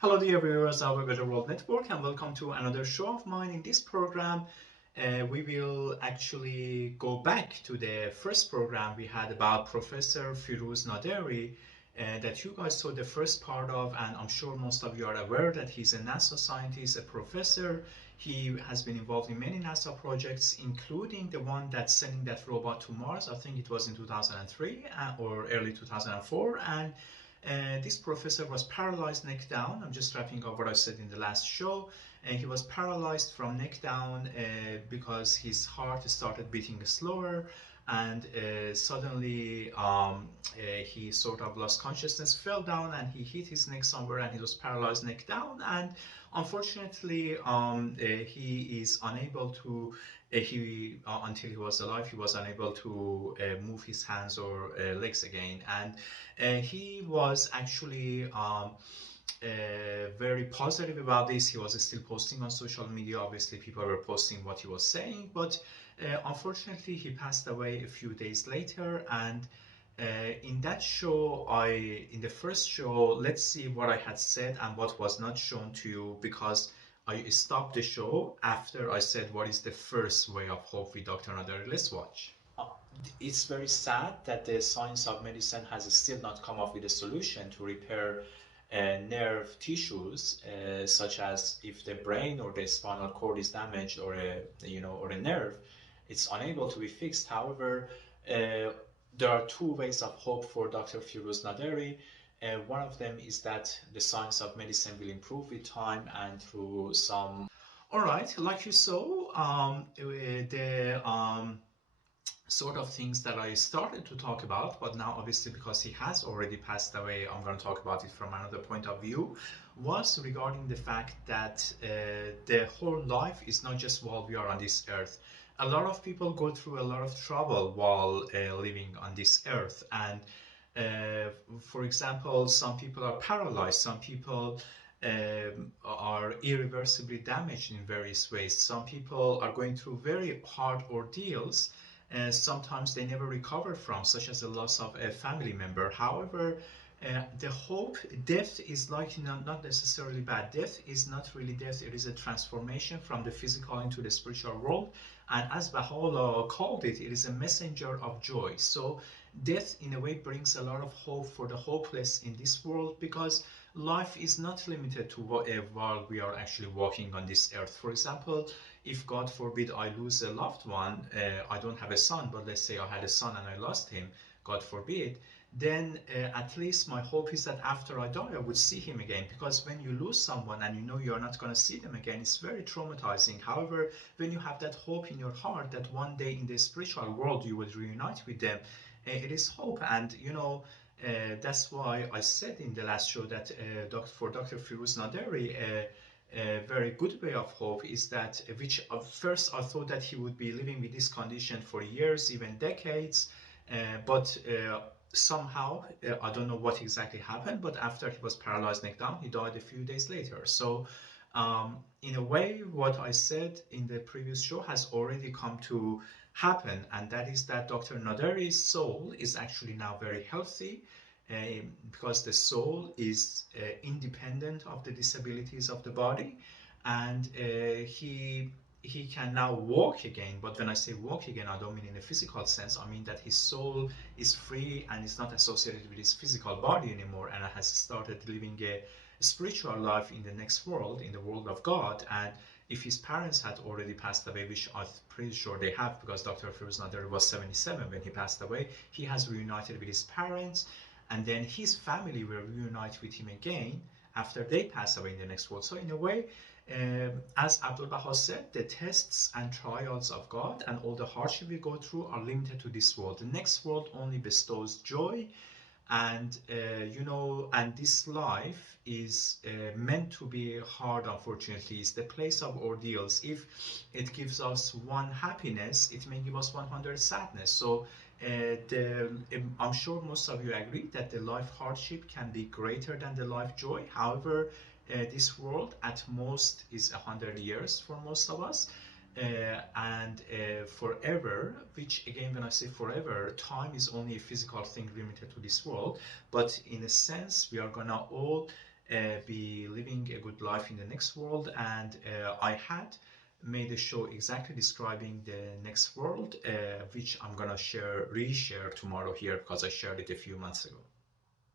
Hello dear viewers of A Better World Network and welcome to another show of mine. In this program, we will actually go back to the first program we had about Professor Firuz Naderi that you guys saw the first part of, and I'm sure most of you are aware that he's a NASA scientist, a professor. He has been involved in many NASA projects, including the one that's sending that robot to Mars. I think it was in 2003 or early 2004, and this professor was paralyzed neck down. I'm just wrapping up what I said in the last show. And he was paralyzed from neck down because his heart started beating slower, and suddenly he sort of lost consciousness, fell down, and he hit his neck somewhere, and he was paralyzed neck down. And unfortunately, he is unable to. He Until he was alive, he was unable to move his hands or legs again, and he was actually very positive about this. He was still posting on social media. Obviously, people were posting what he was saying, but unfortunately, he passed away a few days later. And in that show, in the first show, let's see what I had said and what was not shown to you, because I stopped the show after I said what is the first way of hope with Dr. Nadari. Let's watch. It's very sad that the science of medicine has still not come up with a solution to repair nerve tissues, such as if the brain or the spinal cord is damaged, or a nerve, it's unable to be fixed. However, there are two ways of hope for Dr. Firuz Naderi. One of them is that the science of medicine will improve with time and through some. All right, like you saw, the sort of things that I started to talk about, but now obviously because he has already passed away, I'm going to talk about it from another point of view, was regarding the fact that the whole life is not just while we are on this earth. A lot of people go through a lot of trouble while living on this earth, and for example, some people are paralyzed, some people are irreversibly damaged in various ways, some people are going through very hard ordeals sometimes they never recover from, such as the loss of a family member. However, the hope, death is like not necessarily bad. Death is not really death, it is a transformation from the physical into the spiritual world. And as Baha'u'llah called it, it is a messenger of joy. So death in a way brings a lot of hope for the hopeless in this world, because life is not limited to while we are actually walking on this earth. For example, if God forbid I lose a loved one, I don't have a son, but let's say I had a son and I lost him, God forbid, then at least my hope is that after I die, I would see him again. Because when you lose someone and you know you're not going to see them again, it's very traumatizing. However, when you have that hope in your heart that one day in the spiritual world you will reunite with them, it is hope. And that's why I said in the last show that for Dr. Firuz Naderi, a very good way of hope is that, which at first I thought that he would be living with this condition for years, even decades, but somehow, I don't know what exactly happened, but after he was paralyzed neck down, he died a few days later. So in a way, what I said in the previous show has already come to happen, and that is that Dr. Naderi's soul is actually now very healthy, because the soul is independent of the disabilities of the body, and he can now walk again. But when I say walk again, I don't mean in a physical sense. I mean that his soul is free and is not associated with his physical body anymore, and has started living a spiritual life in the next world, in the world of God. And if his parents had already passed away, which I'm pretty sure they have, because Dr. Firuz Naderi was 77 when he passed away, he has reunited with his parents, and then his family will reunite with him again after they pass away in the next world. So in a way, as Abdul Baha said, the tests and trials of God and all the hardship we go through are limited to this world. The next world only bestows joy, and and this life is meant to be hard. Unfortunately, it's the place of ordeals. If it gives us one happiness, it may give us 100 sadness. So I'm sure most of you agree that the life hardship can be greater than the life joy. However, this world at most is 100 years for most of us, and forever, which again, when I say forever, time is only a physical thing limited to this world, but in a sense, we are gonna all be living a good life in the next world. And I had made a show exactly describing the next world, which I'm gonna reshare tomorrow here because I shared it a few months ago.